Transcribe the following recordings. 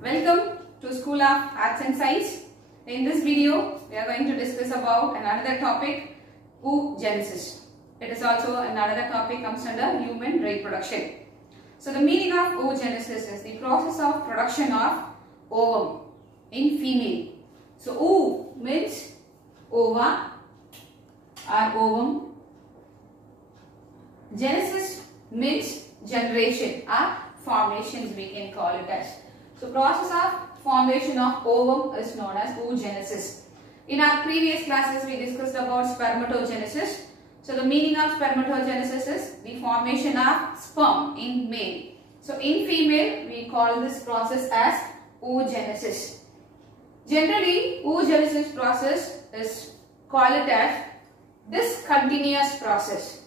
Welcome to School of Arts and Science. In this video, we are going to discuss about another topic, oogenesis. It is also another topic comes under human reproduction. So the meaning of oogenesis is the process of production of ovum in female. So oo means ova or ovum. Genesis means generation or formations, we can call it as. So process of formation of ovum is known as oogenesis. In our previous classes we discussed about spermatogenesis. So the meaning of spermatogenesis is the formation of sperm in male. So in female we call this process as oogenesis. Generally oogenesis process is called it as discontinuous process.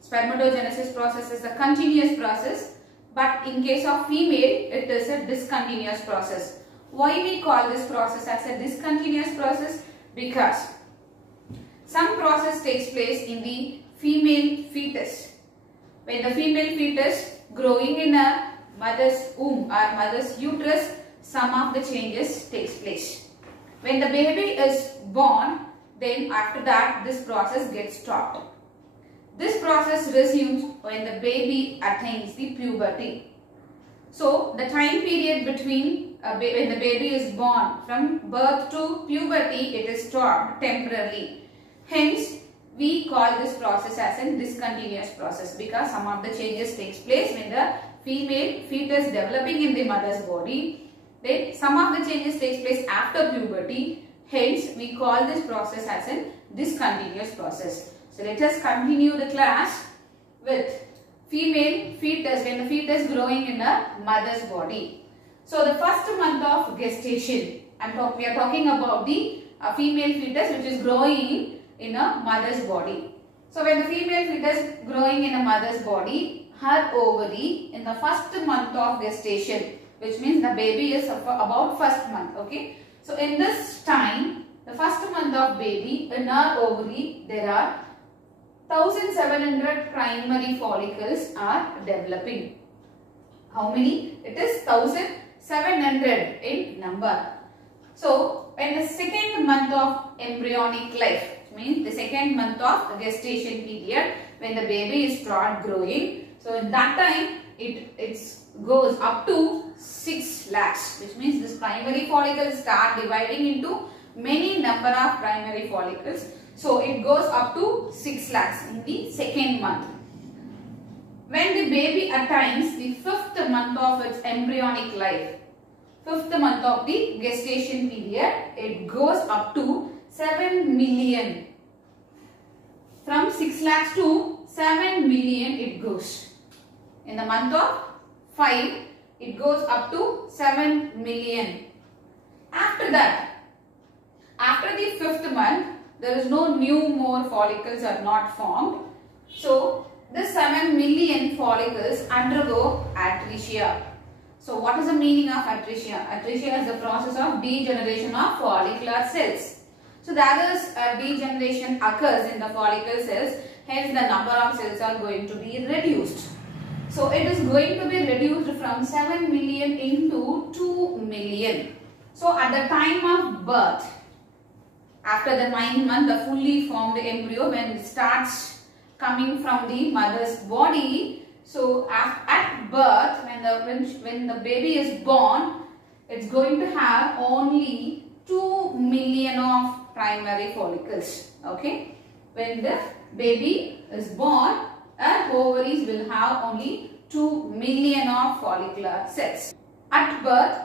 Spermatogenesis process is a continuous process, but in case of female it is a discontinuous process. Why we call this process as a discontinuous process? Because some process takes place in the female fetus. When the female fetus growing in a mother's womb or mother's uterus, some of the changes takes place. When the baby is born, then after that this process gets stopped. This process resumes when the baby attains the puberty. So the time period between when the baby is born from birth to puberty, it is stopped temporarily. Hence we call this process as a discontinuous process, because some of the changes takes place when the female fetus developing in the mother's body. Then some of the changes takes place after puberty. Hence we call this process as a discontinuous process. So let us continue the class with female fetus, when the fetus growing in a mother's body. So the first month of gestation, we are talking about the female fetus which is growing in a mother's body. So when the female fetus growing in a mother's body, her ovary in the first month of gestation, which means the baby is about first month. Okay. So in this time, the first month of baby, in her ovary there are 1700 primary follicles are developing. How many? It is 1700 in number. So in the second month of embryonic life, means the second month of the gestation period, when the baby is start growing, so in that time it goes up to 6 lakhs, which means this primary follicles start dividing into many number of primary follicles. So it goes up to 6 lakhs in the second month. When the baby attains the 5th month of its embryonic life, 5th month of the gestation period, it goes up to 7 million. From 6 lakhs to 7 million it goes. In the month of 5, it goes up to 7 million. After that, after the 5th month, there is no more follicles are not formed. So this 7 million follicles undergo atresia. So what is the meaning of atresia? Atresia is the process of degeneration of follicular cells. So that is degeneration occurs in the follicle cells, hence the number of cells are going to be reduced. So it is going to be reduced from 7 million into 2 million. So at the time of birth, after the 9th month, the fully formed embryo, when it starts coming from the mother's body, so at birth, when the baby is born, it's going to have only 2 million of primary follicles. Okay, when the baby is born, her ovaries will have only 2 million of follicular cells. At birth,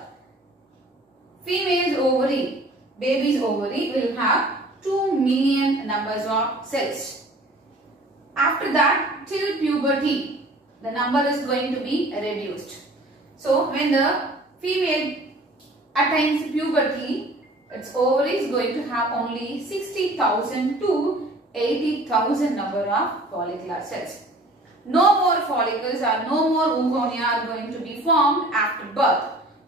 female's ovary, baby's ovary will have 2 million numbers of cells. After that, till puberty, the number is going to be reduced. So when the female attains puberty, its ovary is going to have only 60,000 to 80,000 number of follicular cells. No more follicles or no more oogonia are going to be formed after birth.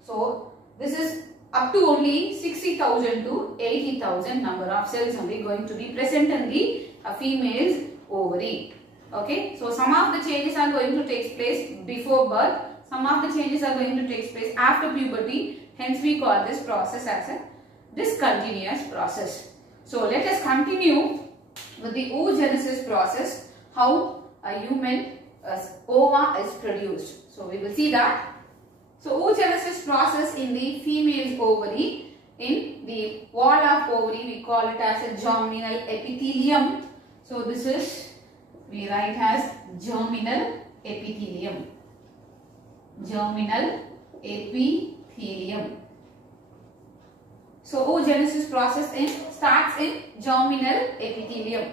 So this is up to only 60,000 to 80,000 number of cells only going to be present in the female's ovary. Okay, so some of the changes are going to take place before birth, Some of the changes are going to take place after puberty. Hence, we call this process as a discontinuous process. So, let us continue with the oogenesis process, how a human ova is produced. So, we will see that. So, oogenesis process in the female's ovary. In the wall of ovary, we call it as a germinal epithelium. So, this is, we write as germinal epithelium. Germinal epithelium. So, oogenesis process starts in germinal epithelium,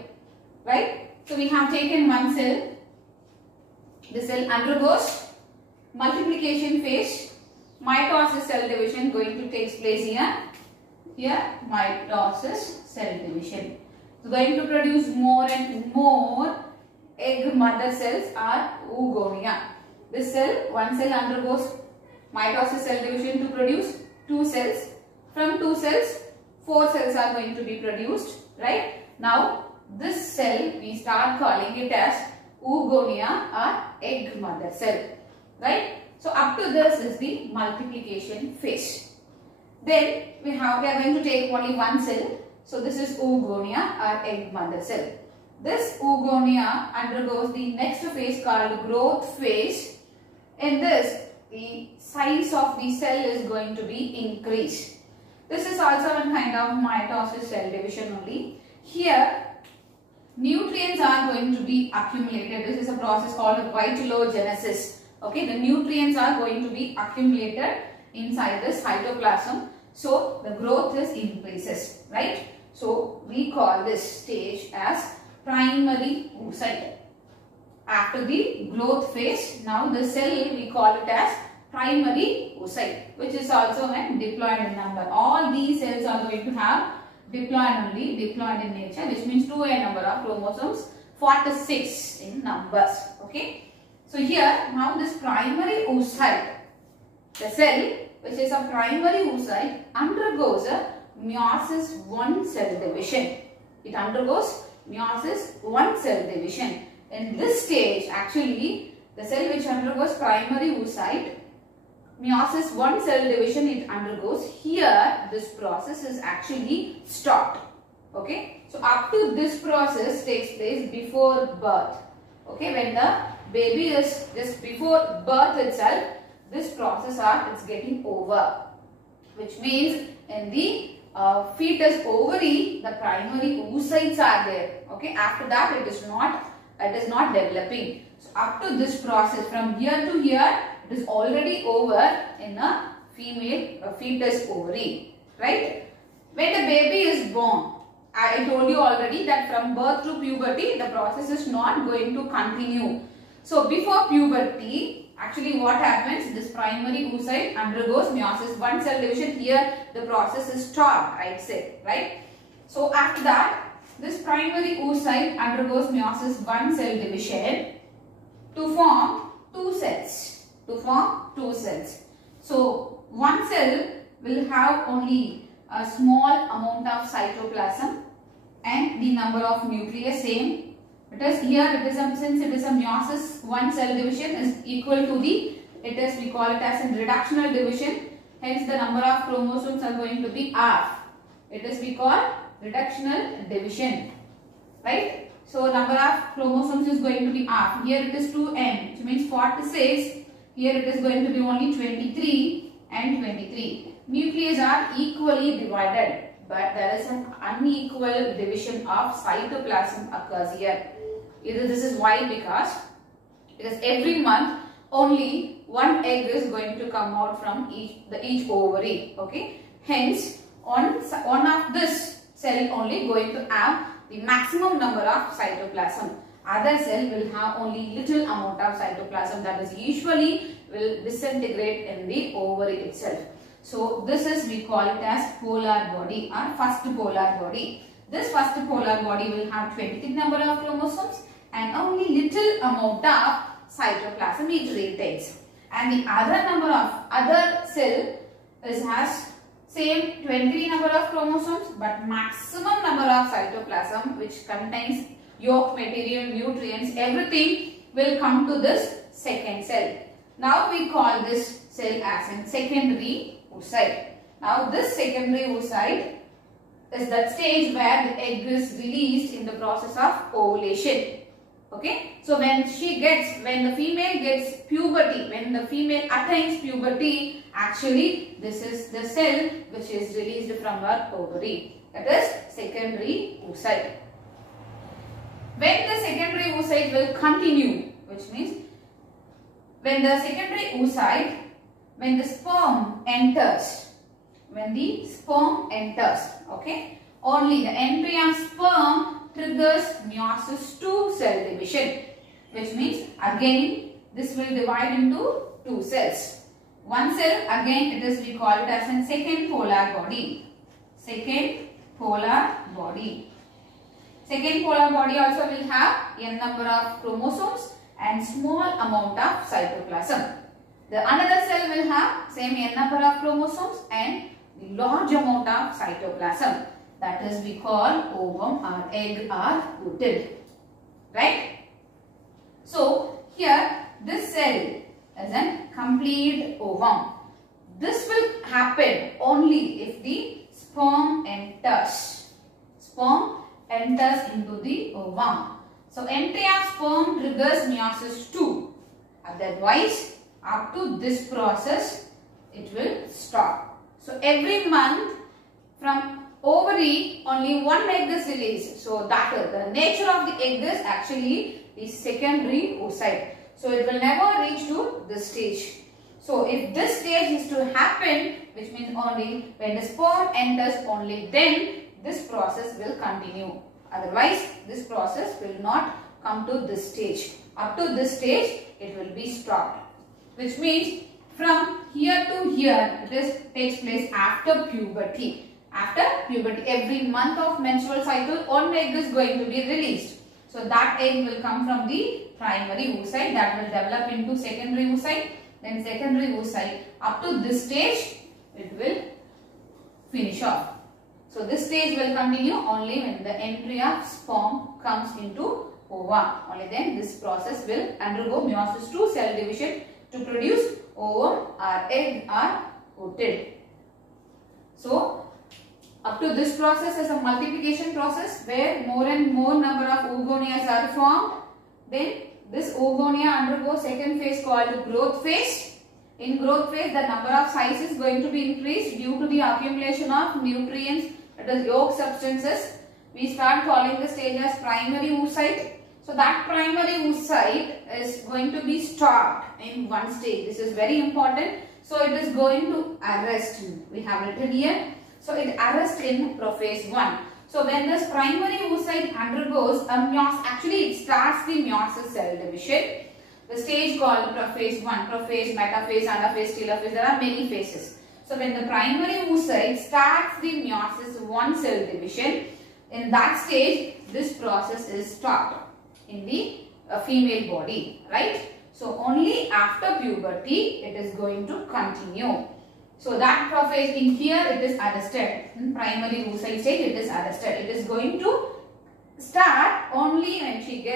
right? So, we have taken one cell. The cell undergoes multiplication phase. Mitosis cell division going to take place here. Here, mitosis cell division. It's going to produce more and more egg mother cells or oogonia. This cell, one cell undergoes mitosis cell division to produce 2 cells. From 2 cells, 4 cells are going to be produced, right? Now, this cell we start calling it as oogonia or egg mother cell, right? So, up to this is the multiplication phase. Then we are going to take only one cell. So, this is oogonia or egg mother cell. This oogonia undergoes the next phase called growth phase. In this, the size of the cell is going to be increased. This is also a kind of mitosis cell division only. Here, nutrients are going to be accumulated. This is a process called vitellogenesis. Okay, the nutrients are going to be accumulated inside the cytoplasm. So, the growth is increases, right? So, we call this stage as primary oocyte. After the growth phase, now the cell we call it as primary oocyte, which is also a diploid in number. All these cells are going to have diploid only, diploid in nature, which means 2a number of chromosomes, 46 in numbers. Okay. So, here now this primary oocyte, the cell which is a primary oocyte undergoes a meiosis 1 cell division. It undergoes meiosis 1 cell division. In this stage, actually, the cell which undergoes primary oocyte, meiosis 1 cell division it undergoes. Here, this process is actually stopped. Okay. So, up to this process takes place before birth. Okay. When the baby is just before birth itself, this process it's getting over, which means in the fetus ovary the primary oocytes are there. Okay, after that it is not developing. So up to this process from here to here it is already over in a female fetus ovary, right? When the baby is born, I told you already that from birth to puberty the process is not going to continue. So, before puberty, actually what happens, this primary oocyte undergoes meiosis 1 cell division. Here, the process is stopped, I said, right? So, after that, this primary oocyte undergoes meiosis 1 cell division to form 2 cells. So, one cell will have only a small amount of cytoplasm and the number of nucleus same. Because here since it is a meiosis 1 cell division is equal to we call it as a reductional division. Hence the number of chromosomes are going to be half. We call reductional division, right? So number of chromosomes is going to be half. Here it is 2n, which means 46. Here it is going to be only 23 and 23. Nucleus are equally divided, but there is an unequal division of cytoplasm occurs here. This is why, because every month only one egg is going to come out from each ovary. Okay. Hence, one of this cell only going to have the maximum number of cytoplasm. Other cell will have only little amount of cytoplasm, that is usually will disintegrate in the ovary itself. So, this is we call it as polar body or first polar body. This first polar body will have 23 number of chromosomes and only little amount of cytoplasm it retains. And the other cell has same 23 number of chromosomes but maximum number of cytoplasm, which contains yolk material, nutrients, everything will come to this second cell. Now we call this cell as a secondary oocyte. Now this secondary oocyte is that stage where the egg is released in the process of ovulation. Okay, so when the female gets puberty, when the female attains puberty, actually this is the cell which is released from her ovary. That is secondary oocyte. When the secondary oocyte will continue, which means when the secondary oocyte, when the sperm enters, okay, only the entry of sperm triggers meiosis II cell division, which means again this will divide into two cells. One cell, again we call it as a second polar body. Second polar body. Second polar body also will have n number of chromosomes and small amount of cytoplasm. The another cell will have same n number of chromosomes and large amount of cytoplasm. That is we call ovum or egg or oocyte. Right? So here this cell is a complete ovum. This will happen only if the sperm enters. Sperm enters into the ovum. So entry of sperm triggers meiosis II. Otherwise, up to this process, it will stop. So every month from ovary, only one egg is released. So that is the nature of the egg is actually the secondary oocyte. So it will never reach to this stage. So if this stage is to happen, which means only when the sperm enters, only then this process will continue. Otherwise, this process will not come to this stage. Up to this stage, it will be stopped. Which means from here to here, this takes place after puberty. After puberty, every month of menstrual cycle, one egg is going to be released. So that egg will come from the primary oocyte, that will develop into secondary oocyte. Then secondary oocyte, up to this stage, it will finish off. So this stage will continue only when the entry of sperm comes into ova. Only then this process will undergo meiosis II cell division to produce ovum or egg or oocyte. So up to this process is a multiplication process where more and more number of oogonias are formed. Then this oogonia undergoes second phase called growth phase. In growth phase, the number of size is going to be increased due to the accumulation of nutrients, that is yolk substances. We start calling the stage as primary oocyte. So that primary oocyte is going to be stopped in one stage. This is very important. So it is going to arrest. We have written here. So it arrests in prophase 1. So when this primary oocyte undergoes a meiosis, actually it starts the meiosis cell division. The stage called prophase 1, prophase, metaphase, anaphase, telophase, there are many phases. So when the primary oocyte starts the meiosis 1 cell division, in that stage this process is stopped in the female body, right? So only after puberty it is going to continue. So that prophase in here it is arrested. In primary oocyte stage it is arrested. It is going to start only when she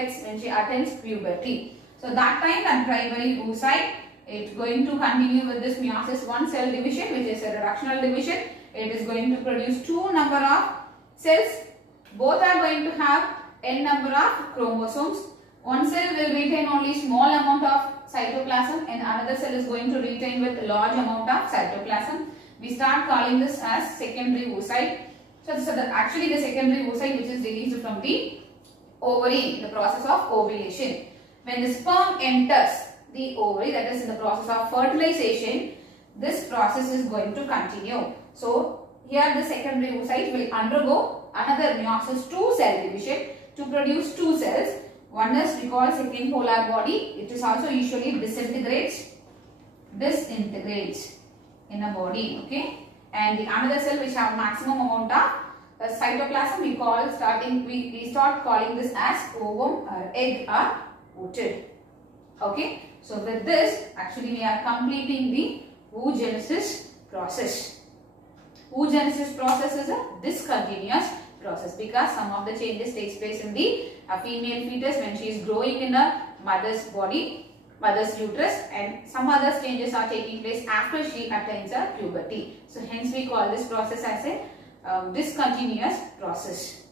attains puberty. So that time that primary oocyte, it is going to continue with this meiosis 1 cell division, which is a reductional division. It is going to produce 2 number of cells. Both are going to have n number of chromosomes. One cell will retain only small amount of cytoplasm and another cell is going to retain with large amount of cytoplasm. We start calling this as secondary oocyte. So actually the secondary oocyte which is released from the ovary in the process of ovulation. When the sperm enters the ovary, that is in the process of fertilization, this process is going to continue. So here the secondary oocyte will undergo another meiosis II cell division to produce 2 cells. One is we call second polar body. It is also usually disintegrates in a body, okay. And the another cell which have maximum amount of cytoplasm, we start calling this as ovum or egg or oocyte. Okay. So with this, actually we are completing the oogenesis process. Oogenesis process is a discontinuous process because some of the changes takes place in the female fetus when she is growing in a mother's body. mother's uterus, and some other changes are taking place after she attains a puberty. So hence we call this process as a discontinuous process.